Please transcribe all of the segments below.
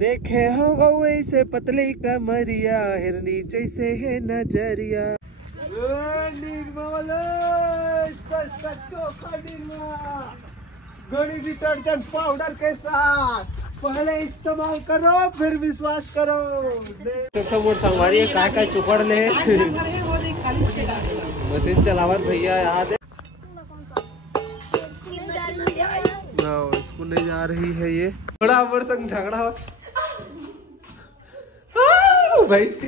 देखे हो वैसे पतली कमरिया हिरनी जैसे है नजरिया। घड़ी डिटर्जेंट पाउडर के साथ पहले इस्तेमाल करो फिर विश्वास करो। तो मोर संगवारी का चुपड़ ले मशीन चलावत भैया याद है। स्कूल नहीं जा रही है ये बड़ा तक झगड़ा भैंसी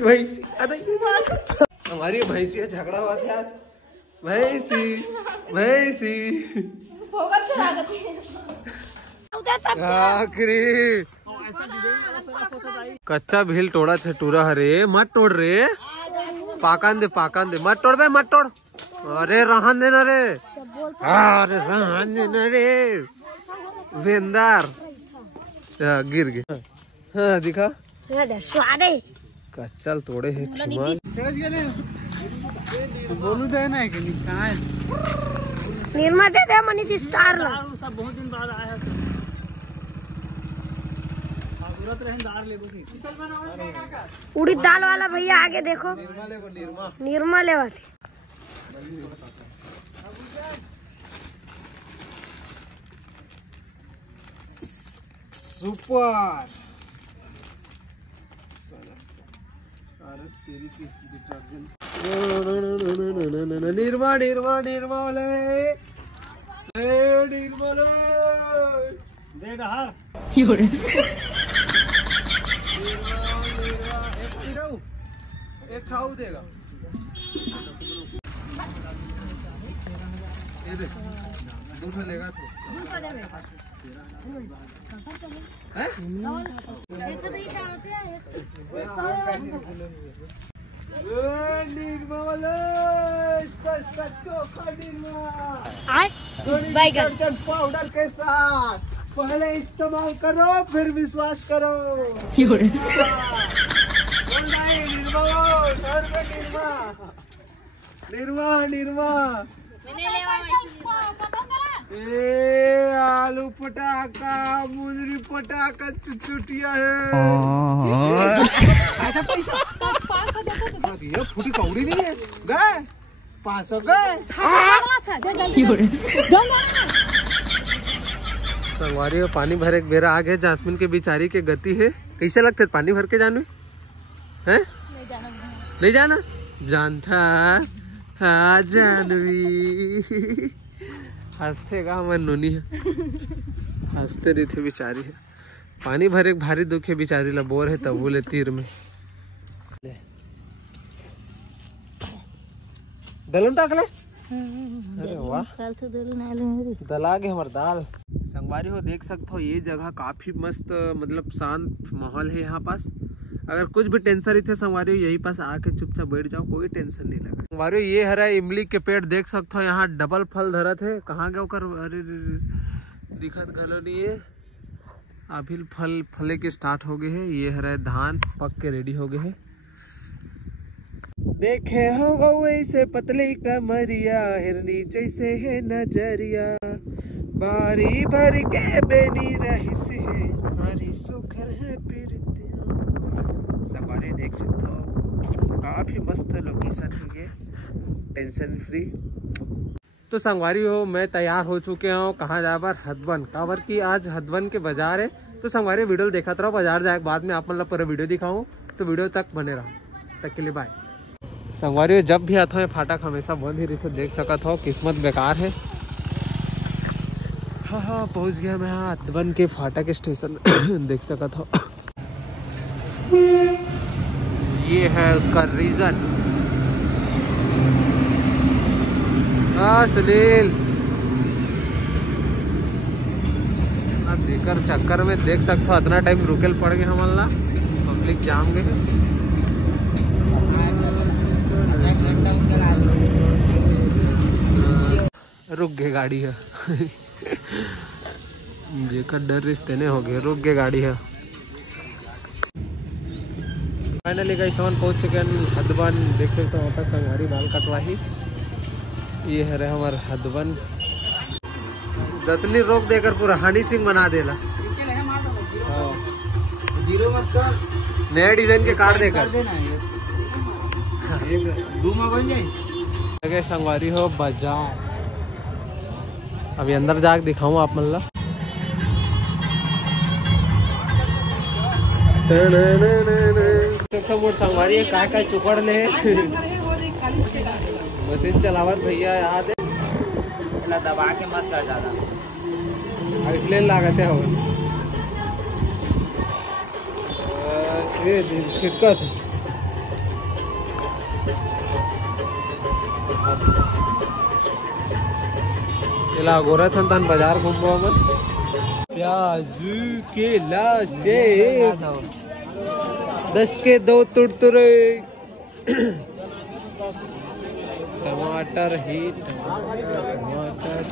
हमारी भैंसी झगड़ा हुआ था आज। भैंसी आखिरी कच्चा भील तोड़ा थे टूरा हरे मत तोड़ रे पाकान दे मत तोड़ बे मत तोड़। अरे रहन दे ना रे अरे रहन दे ना रे वेंदार गिर गए। हाँ दिखा स्वाद है कच्चा तोड़े है बोलू दे ना कि कहाँ है निर्मा दे दे मनीष स्टार ला सब बहुत दिन बाद आया तुरंत रहनदार ले उड़ीद दाल वाला भैया आगे देखो निर्मा लेवा थे। सुपर तेरी की डिटर्जेंट निर्मा वाले दे रहा एक खाऊ देगा ये दे दूसरा लेगा तो पाउडर के साथ पहले इस्तेमाल करो फिर विश्वास करो। निर्मा आलू पटाखा मुंदरी पटाखा चुटिया है पैसा फूटी कौड़ी नहीं है गए 500 गए। संगवारी में पानी भरे एक बेरा आ गए जासमीन के बिचारी के गति है। कैसे लगते पानी भर के जानवी है नहीं जाना जानता हाँ जानवी हंसते का हमारे नोनी है हंसते रही थे बिचारी है। पानी भरे भारी दुख है बिचारी ला बोर है तब बोले तीर में दलन टाक ले। अरे वाह दला गए हमार दाल। संगवारी हो देख सकते हो ये जगह काफी मस्त मतलब शांत माहौल है यहाँ पास। अगर कुछ भी टेंशन रही थे संगवारी यही पास आके चुपचाप बैठ जाओ कोई टेंशन नहीं लगा। संगवारी ये हरा इमली के पेड़ देख सकते हो यहाँ डबल फल धरा थे कहाँ गए कर अरे दिखत गलो नहीं है अभी फल फले के स्टार्ट हो गए है। ये हरा धान पक के रेडी हो गए है। देखे हो वैसे पतली कमरिया हिरनी जैसे है नजरिया बारी भर के बेनी रहिस है हरी सुखर है सवारी देख सकते हो काफी मस्त लोकेशन है ये टेंशन फ्री। तो संगवारी हो मैं तैयार हो चुके हूँ कहाँ जा बार हथवन कावर की आज हथवन के बाजार है। तो संगवारी वीडियो देखा रहो बाजार जाए बाद में आप मतलब पूरा वीडियो दिखाऊँ तो वीडियो तक बने रहो तक के लिए बाय। संगवारी जब भी आता है फाटक हमेशा बंद ही रहते देख सकत हो किस्मत बेकार है। हाँ पहुँच गया मैं हथवन के फाटक स्टेशन देख सकत हो ये है उसका रीजन। हाँ सुनील देकर चक्कर में देख सकते हो इतना टाइम रुकेल पड़ गए हमारा पब्लिक जाम गए रुक गए गाड़ी है जेकर डर रिश्ते ने हो गए रुक गए गाड़ी है। फाइनली गाइस हम पहुंच चुके हैं हथवन देख सकते हो वापस संगवारी बाल कटवाही ये है हमार हथवन दतनी रोक देकर पूरा हनी सिंह बना देला। नया डिजाइन के कार्ड देकर बन जाए। संगवारी हो बाजार। अभी अंदर जाके दिखाऊं आप मतलब मोर संगवारी है का चुकड़ ले मशीन चलावत भैया यहाँ दे दबा के मत कर ज्यादा इसलिए लागत है छिटकत चला गोरथ तन बाजार घूमबो मन प्याजू केला सेब 10 के 2 तुरतुरे टमाटर ही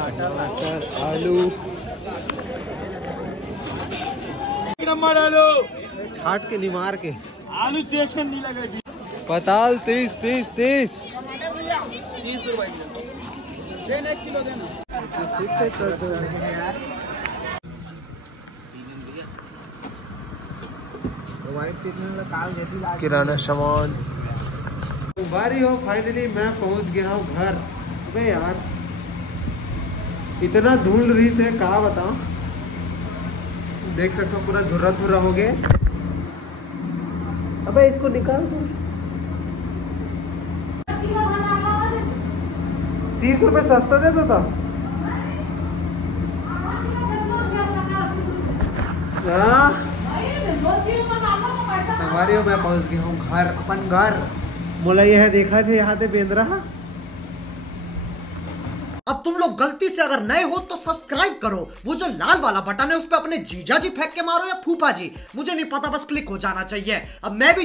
टमाटर आलू छाट के निमार के आलू टेंशन नहीं लगेगी। पताल 30 देना 1 किलो देना। किराना सामान बारी हो। फाइनली मैं पहुंच गया हूँ घर। अबे यार इतना धूल रही से कहा बताऊं। देख सकते हो पूरा धुर्रा धुर्रा हो गया। अबे इसको निकाल दो। 30 रुपए सस्ता दे दो था। संगवारी हो मैं पहुंच गया हूँ घर अपन घर। बोला यह देखा थे यहाँ से बेंद्रा। अब तुम लोग गलती से अगर नए हो तो सब्सक्राइब करो। वो जो लाल वाला बटन है उस पर अपने जीजा जी फेंक के मारो या फूफा जी, मुझे नहीं पता, बस क्लिक हो जाना चाहिए। अब मैं भी